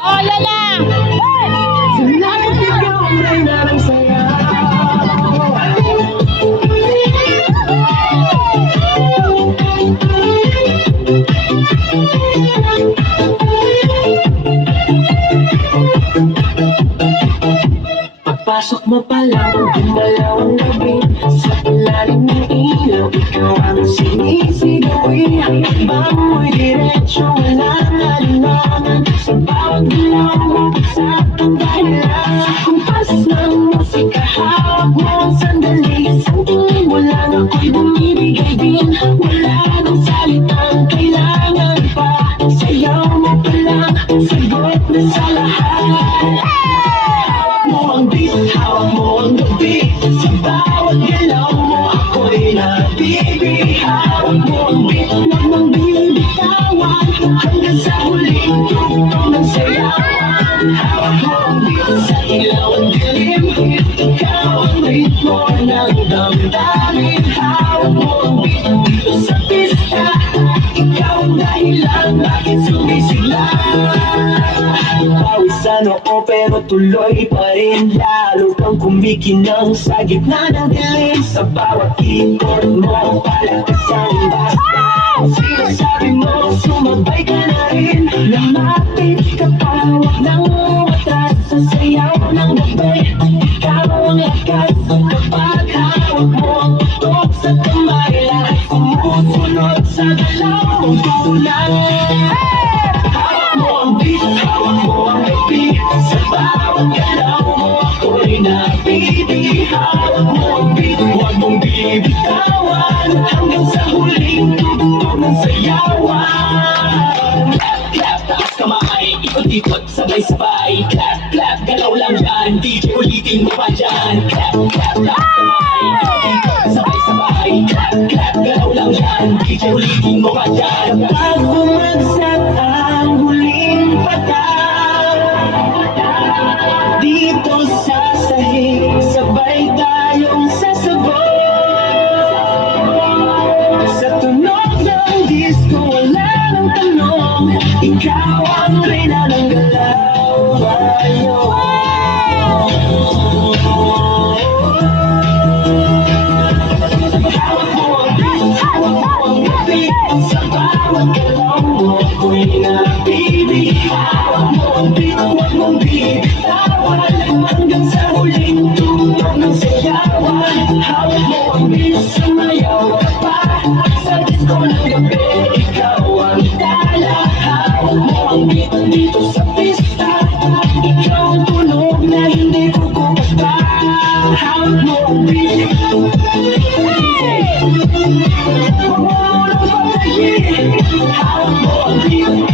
Oh, yan na! Salamat ikaw ang reyna ng saya. Pagpasok mo pa lang, gumalaw ang gabi. Sa ilalim ng ilaw, ikaw ang sinisigawi. Bang mo'y diretsyo, wala na linangan. Sa bawat galaw mo, sa itong dahilan. Sa kumpas ng musika, hawak mo ang sandali. Sa tingin mo lang ako'y bumibigay din. Wala nang salitang kailangan pa. Sayaw mo pa lang, sagot na sa lahat. Hawak mo ang gabi. Sa bawat galaw mo ako'y nabibig. Hawak mo ang beat, huwag mong bibitawan. Hanggang sa huling tugtog ng sayawan. Hawak mo ang beat, sa ilaw ang dilim. Ikaw ang ritmo ng damdamin. Hawak mo ang beat dito sa pista. Ikaw ang dahilan bakit sumisigla. Pawisan oo pero tuloy pa rin. Lalo kang kumikinang sa gitna ng dilim. Sa bawat ikot mo palakas ang basta. Sinasabi mo sumabay ka na rin. Lumapit ka pa, wag nang umatras. Sa sayaw ng gabi, ikaw ang lakas. Kapag hawak mo ang tutok sa kamay, lahat sumusunod sa galaw mong tulad. Hawak mo ang beat, hawak mo ang gabi. Sa bawat galaw mo ako'y nabibig. Hawak mo ang beat, huwag mong bibitawan. Hanggang sa huling tugtog ng sayawan. Clap, clap, taas kamay, ikot-ikot, sabay-sabay. Clap, clap, galaw lang yan, DJ ulitin mo pa dyan. Clap, clap, taas kamay, ikot-ikot, sabay-sabay. Clap, clap, galaw lang yan, DJ ulitin mo pa dyan. Kapag bumagsak ang huling patak, dito sa sahig, sabay tayong sasabog. Sa tunog ng disco, wala nang tanong. Ikaw ang reyna ng galaw. Hawak mo ang beat, hawak mo ang gabi. Sa bawat galaw mo ako'y nabibig. Hawak mo ang beat, huwag mong bibitawan. Hanggang sa huling tugtog ng sayawan. Hawak mo ang beat, sumayaw ka pa. Sa disco ng gabi, ikaw ang tala. Hawak mo ang beat dito sa pista. Ikaw ang tunog na hindi kukupas pa. Hawak mo ang beat. Hawak mo ang beat.